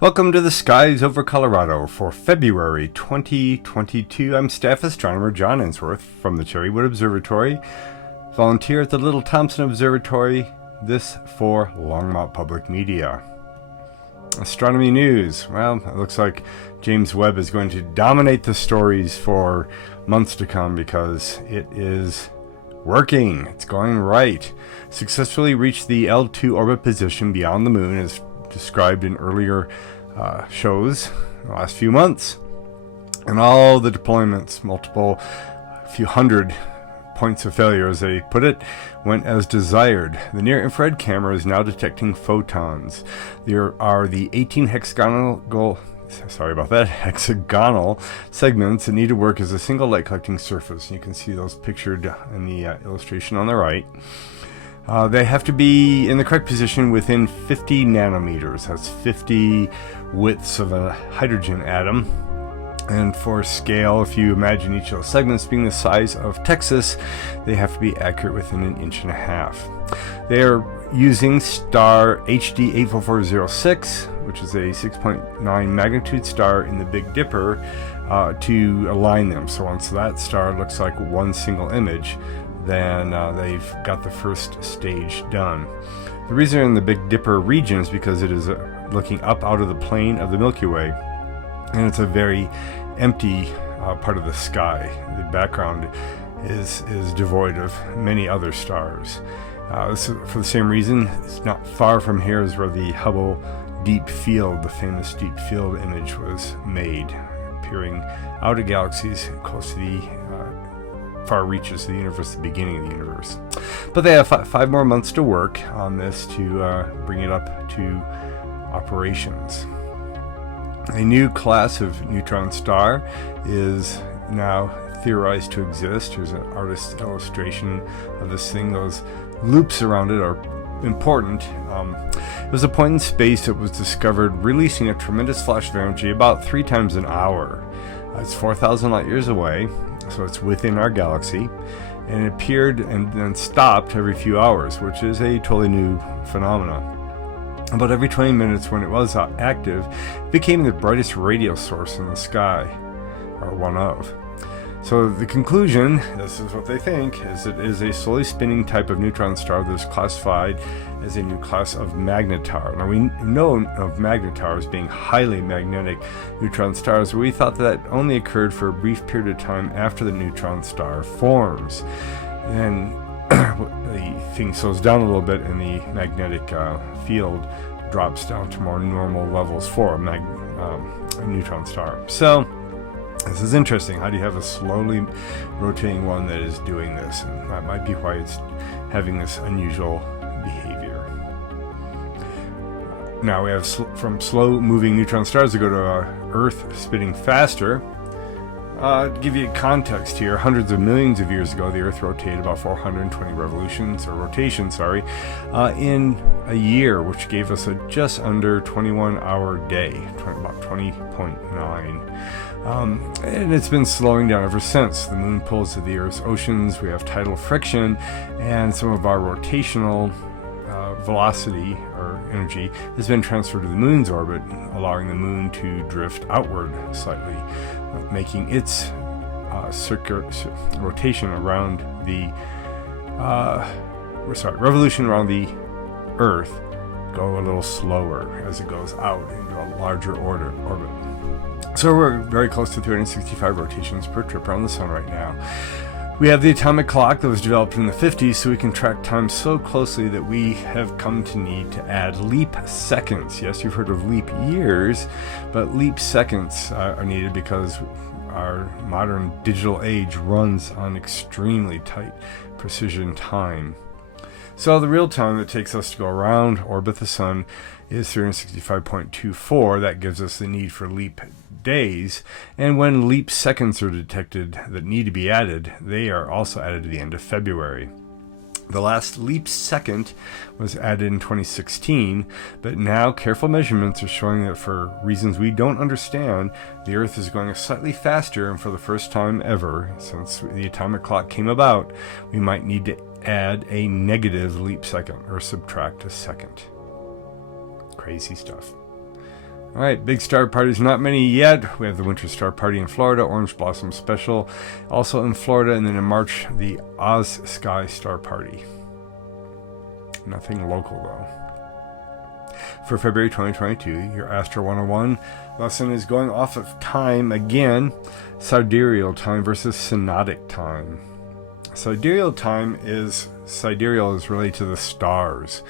Welcome to the skies over Colorado for February 2022. I'm staff astronomer John Ensworth from the Cherrywood Observatory, volunteer at the Little Thompson Observatory, this for Longmont Public Media. Astronomy news. Well, it looks like James Webb is going to dominate the stories for months to come because it is working. It's going right. Successfully reached the L2 orbit position beyond the moon as described in earlier shows in the last few months. And all the deployments, few hundred points of failure, as they put it, went as desired. The near-infrared camera is now detecting photons. There are the 18 hexagonal segments that need to work as a single light-collecting surface. You can see those pictured in the illustration on the right. They have to be in the correct position within 50 nanometers. That's 50 widths of a hydrogen atom. And for scale, if you imagine each of those segments being the size of Texas, they have to be accurate within 1.5 inches. They are using star HD 84406, which is a 6.9 magnitude star in the Big Dipper, to align them. So once that star looks like one single image, then they've got the first stage done. The reason they're in the Big Dipper region is because it is looking up out of the plane of the Milky Way, and it's a very empty part of the sky. The background is devoid of many other stars. This is for the same reason. It's not far from here is where the Hubble Deep Field, the famous Deep Field image, was made, peering out at galaxies close to the far reaches of the universe, the beginning of the universe. But they have 5 more months to work on this to bring it up to operations. A new class of neutron star is now theorized to exist. Here's an artist's illustration of this thing. Those loops around it are important. It was a point in space that was discovered releasing a tremendous flash of energy about 3 times an hour. It's 4,000 light years away, so it's within our galaxy, and it appeared and then stopped every few hours, which is a totally new phenomenon. About every 20 minutes when it was active, it became the brightest radio source in the sky, or one of. So the conclusion, this is what they think, is it is a slowly spinning type of neutron star that is classified as a new class of magnetar. Now we know of magnetars as being highly magnetic neutron stars, but we thought that only occurred for a brief period of time after the neutron star forms. Then the thing slows down a little bit and the magnetic field drops down to more normal levels for a neutron star. So this is interesting. How do you have a slowly rotating one that is doing this? And that might be why it's having this unusual behavior. Now we have from slow moving neutron stars to go to Earth spinning faster. To give you context here, hundreds of millions of years ago, the Earth rotated about 420 rotations, in a year, which gave us a just under 21-hour day, about 20.9. And it's been slowing down ever since. The moon pulls to the Earth's oceans, we have tidal friction, and some of our rotational velocity or energy has been transferred to the moon's orbit, allowing the moon to drift outward slightly, making its rotation around the revolution around the Earth go a little slower as it goes out into a larger orbit. So we're very close to 365 rotations per trip around the sun right now. We have the atomic clock that was developed in the 50s, so we can track time so closely that we have come to need to add leap seconds. Yes, you've heard of leap years, but leap seconds are needed because our modern digital age runs on extremely tight precision time. So the real time it takes us to go around, orbit the sun, is 365.24. That gives us the need for leap days. And when leap seconds are detected that need to be added, they are also added to the end of February. The last leap second was added in 2016, but now careful measurements are showing that for reasons we don't understand, the Earth is going slightly faster, and for the first time ever since the atomic clock came about, we might need to add a negative leap second or subtract a second. Crazy stuff. All right, big star parties, not many yet. We have the Winter Star Party in Florida, Orange Blossom Special, also in Florida, and then in March, the Oz Sky Star Party. Nothing local, though. For February 2022, your Astro 101 lesson is going off of time again, sidereal time versus synodic time. Sidereal is related to the stars.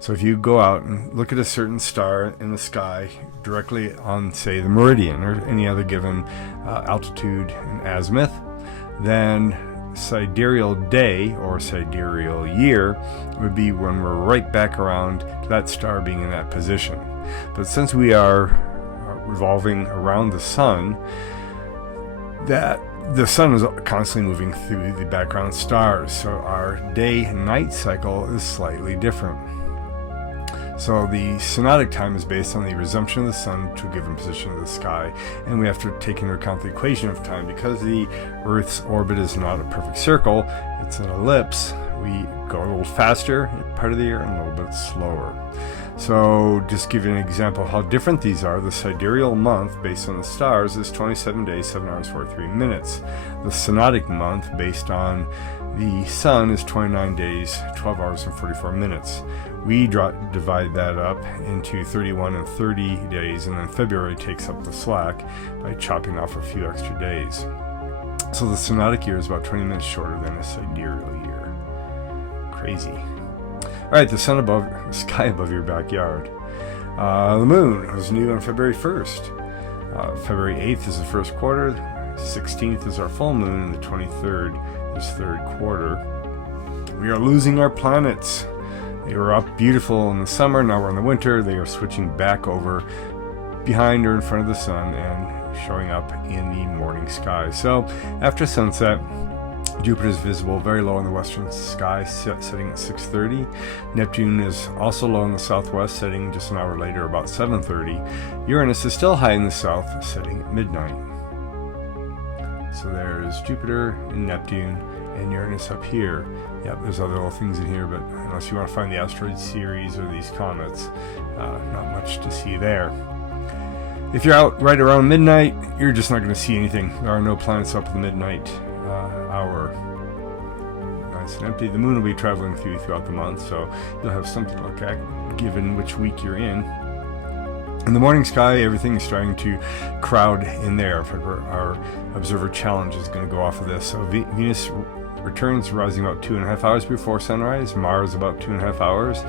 So if you go out and look at a certain star in the sky directly on, say, the meridian or any other given altitude and azimuth, then sidereal day or sidereal year would be when we're right back around to that star being in that position. But since we are revolving around the sun, that the sun is constantly moving through the background stars, so our day and night cycle is slightly different. So the synodic time is based on the resumption of the sun to a given position of the sky, and we have to take into account the equation of time. Because the Earth's orbit is not a perfect circle, it's an ellipse, we go a little faster part of the year and a little bit slower. So just give you an example of how different these are. The sidereal month based on the stars is 27 days, 7 hours, 43 minutes. The synodic month based on the sun is 29 days, 12 hours, and 44 minutes. We divide that up into 31 and 30 days, and then February takes up the slack by chopping off a few extra days. So the synodic year is about 20 minutes shorter than a sidereal year. Crazy. All right, the sky above your backyard. The moon was new on February 1st. February 8th is the first quarter, 16th is our full moon, and the 23rd is third quarter. We are losing our planets. They were up beautiful in the summer, now we're in the winter. They are switching back over behind or in front of the sun and showing up in the morning sky. So after sunset, Jupiter is visible very low in the western sky, setting at 6:30. Neptune is also low in the southwest, setting just an hour later, about 7:30. Uranus is still high in the south, setting at midnight. So there's Jupiter and Neptune and Uranus up here. Yep, there's other little things in here, but unless you want to find the asteroid series or these comets, not much to see there. If you're out right around midnight, you're just not going to see anything. There are no planets up at the midnight hour. Nice and empty. The moon will be traveling throughout the month, so you'll have something to look at given which week you're in. In the morning sky, everything is starting to crowd in there. In fact, our observer challenge is going to go off of this. So Venus returns rising about 2.5 hours before sunrise, Mars about 2.5 hours,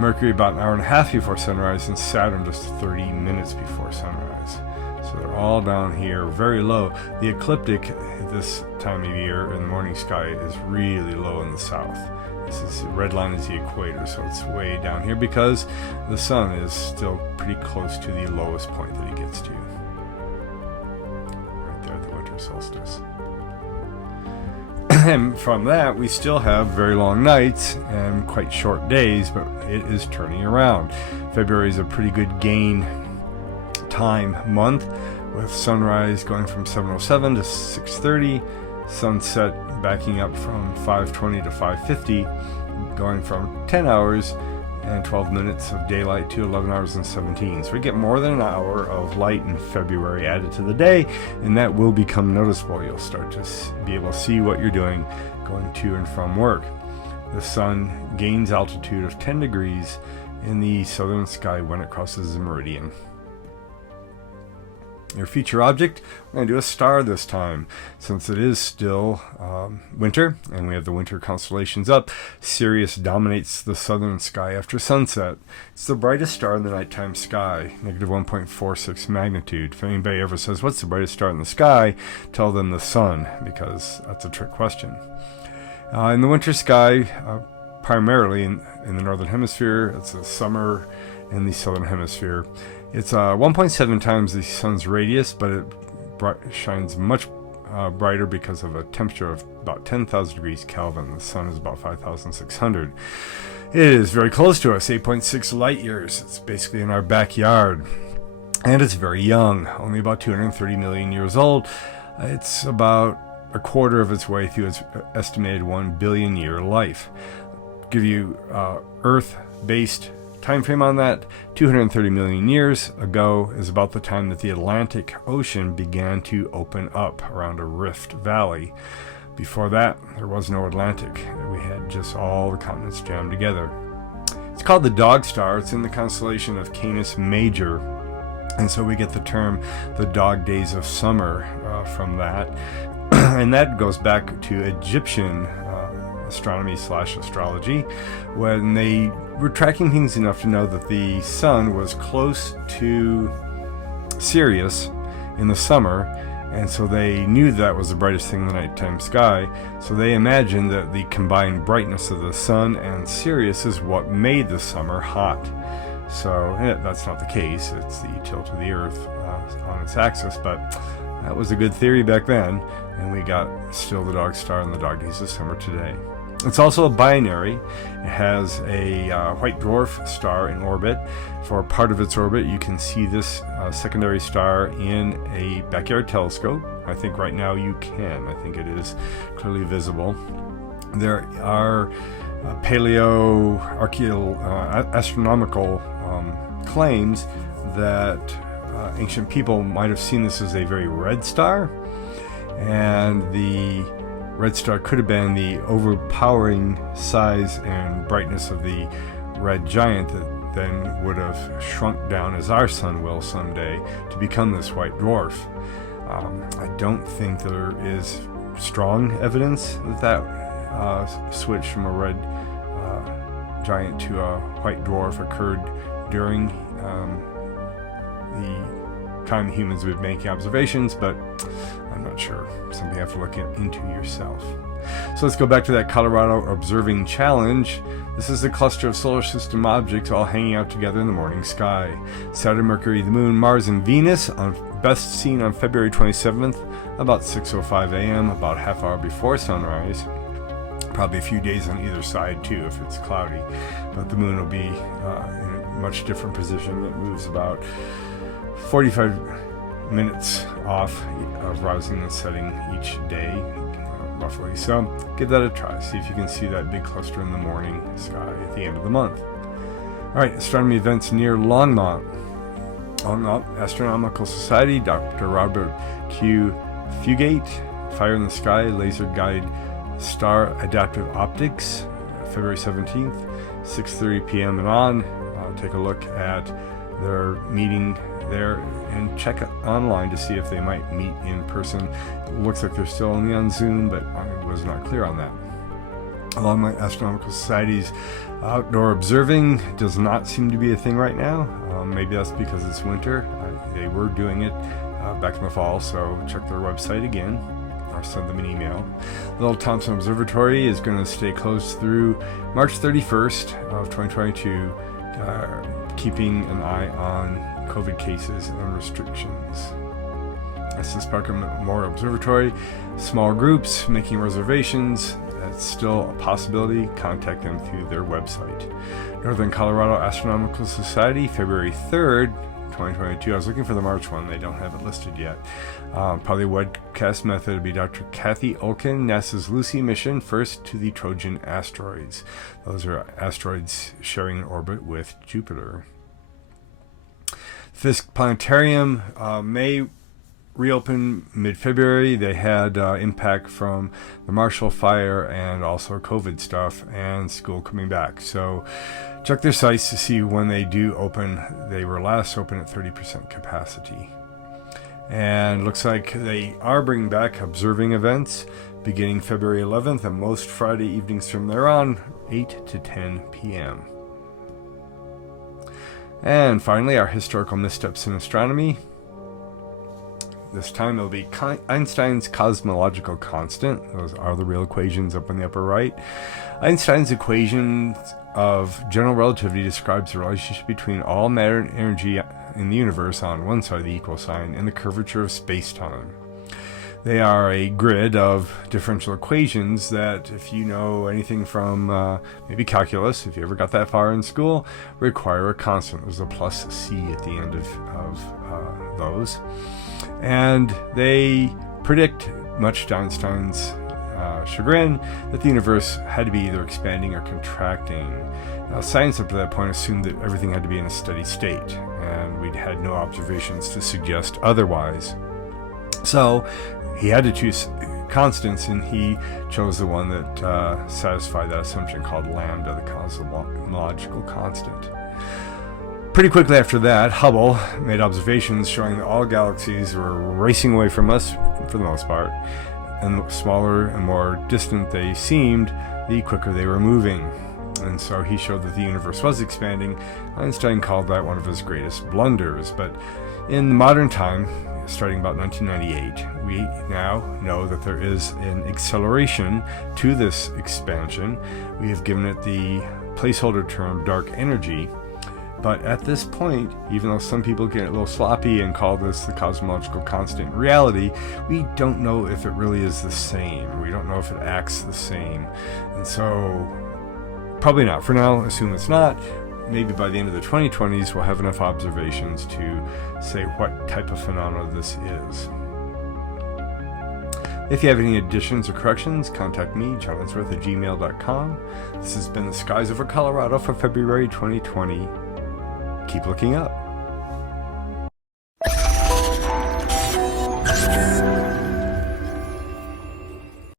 Mercury about an hour and a half before sunrise, and Saturn just 30 minutes before sunrise. So they're all down here very low. The ecliptic at this time of year in the morning sky is really low in the south. The red line is the equator, so it's way down here because the sun is still pretty close to the lowest point that it gets to. Right there at the winter solstice. And from that, we still have very long nights and quite short days, but it is turning around. February is a pretty good gain time month, with sunrise going from 7:07 to 6:30, sunset backing up from 5:20 to 5:50, going from 10 hours and 12 minutes of daylight to 11 hours and 17. So we get more than an hour of light in February added to the day, and that will become noticeable. You'll start to be able to see what you're doing going to and from work. The sun gains altitude of 10 degrees in the southern sky when it crosses the meridian. Your feature object, we're going to do a star this time. Since it is still winter and we have the winter constellations up, Sirius dominates the southern sky after sunset. It's the brightest star in the nighttime sky, negative 1.46 magnitude. If anybody ever says, what's the brightest star in the sky? Tell them the sun, because that's a trick question. In the winter sky, primarily in the northern hemisphere, it's the summer in the southern hemisphere. It's 1.7 times the sun's radius, but it shines much brighter because of a temperature of about 10,000 degrees Kelvin. The sun is about 5,600. It is very close to us, 8.6 light years. It's basically in our backyard. And it's very young, only about 230 million years old. It's about a quarter of its way through its estimated 1 billion year life. Give you Earth-based time frame on that, 230 million years ago is about the time that the Atlantic Ocean began to open up around a rift valley. Before that, there was no Atlantic. We had just all the continents jammed together. It's called the Dog Star. It's in the constellation of Canis Major. And so we get the term the dog days of summer from that. And that goes back to Egyptian astronomy/astrology, when they were tracking things enough to know that the sun was close to Sirius in the summer, and so they knew that was the brightest thing in the nighttime sky. So they imagined that the combined brightness of the sun and Sirius is what made the summer hot. So that's not the case. It's the tilt of the Earth on its axis, but that was a good theory back then, and we got still the Dog Star and the dog days of summer today. It's also a binary. It has a white dwarf star in orbit. For part of its orbit, you can see this secondary star in a backyard telescope. I think right now you can. I think it is clearly visible. There are astronomical claims that ancient people might have seen this as a very red star, and the red star could have been the overpowering size and brightness of the red giant that then would have shrunk down, as our sun will someday, to become this white dwarf. I don't think there is strong evidence that switch from a red giant to a white dwarf occurred during the time humans would make observations, but I'm not sure. Something you have to look into yourself. So let's go back to that Colorado Observing Challenge. This is a cluster of solar system objects all hanging out together in the morning sky. Saturn, Mercury, the Moon, Mars, and Venus, best seen on February 27th, about 6:05 a.m., about half hour before sunrise. Probably a few days on either side too if it's cloudy, but the Moon will be in a much different position. It moves about 45 minutes off of rising and setting each day, roughly. So give that a try. See if you can see that big cluster in the morning sky at the end of the month. All right, astronomy events near Longmont. Astronomical Society, Dr. Robert Q. Fugate, Fire in the Sky, Laser Guide Star Adaptive Optics, February 17th, 6:30 p.m. and on. Take a look at their meeting there and check online to see if they might meet in person. It looks like they're still only on Zoom, but I was not clear on that. Longmont Astronomical Society's outdoor observing does not seem to be a thing right now. Maybe that's because it's winter. They were doing it back in the fall, so check their website again or send them an email. Little Thompson Observatory is going to stay closed through March 31st of 2022, keeping an eye on COVID cases and restrictions. Estes Parker Memorial Observatory, small groups making reservations. That's still a possibility. Contact them through their website. Northern Colorado Astronomical Society, February 3rd, 2022. I was looking for the March one. They don't have it listed yet. Probably webcast method would be Dr. Kathy Olkin, NASA's Lucy mission, first to the Trojan asteroids. Those are asteroids sharing an orbit with Jupiter. Fisk Planetarium may reopen mid-February. They had impact from the Marshall Fire and also COVID stuff and school coming back. So check their sites to see when they do open. They were last open at 30% capacity. And looks like they are bringing back observing events beginning February 11th and most Friday evenings from there on, 8 to 10 p.m. And finally, our historical missteps in astronomy. This time it'll be Einstein's cosmological constant. Those are the real equations up in the upper right. Einstein's equation of general relativity describes the relationship between all matter and energy in the universe on one side of the equal sign and the curvature of space-time. They are a grid of differential equations that, if you know anything from maybe calculus, if you ever got that far in school, require a constant. There's a plus c at the end of those. And they predict, much to Einstein's chagrin that the universe had to be either expanding or contracting. Now, science up to that point assumed that everything had to be in a steady state, and we'd had no observations to suggest otherwise. So he had to choose constants, and he chose the one that satisfied that assumption, called lambda, the cosmological constant. Pretty quickly after that, Hubble made observations showing that all galaxies were racing away from us, for the most part, and the smaller and more distant they seemed, the quicker they were moving. And so he showed that the universe was expanding. Einstein called that one of his greatest blunders. But in modern time, starting about 1998, we now know that there is an acceleration to this expansion. We have given it the placeholder term dark energy. But at this point, even though some people get a little sloppy and call this the cosmological constant, in reality, we don't know if it really is the same. We don't know if it acts the same. And so, probably not. For now, assume it's not. Maybe by the end of the 2020s, we'll have enough observations to say what type of phenomena this is. If you have any additions or corrections, contact me, John Ensworth at gmail.com. This has been the Skies over Colorado for February 2020. Keep looking up.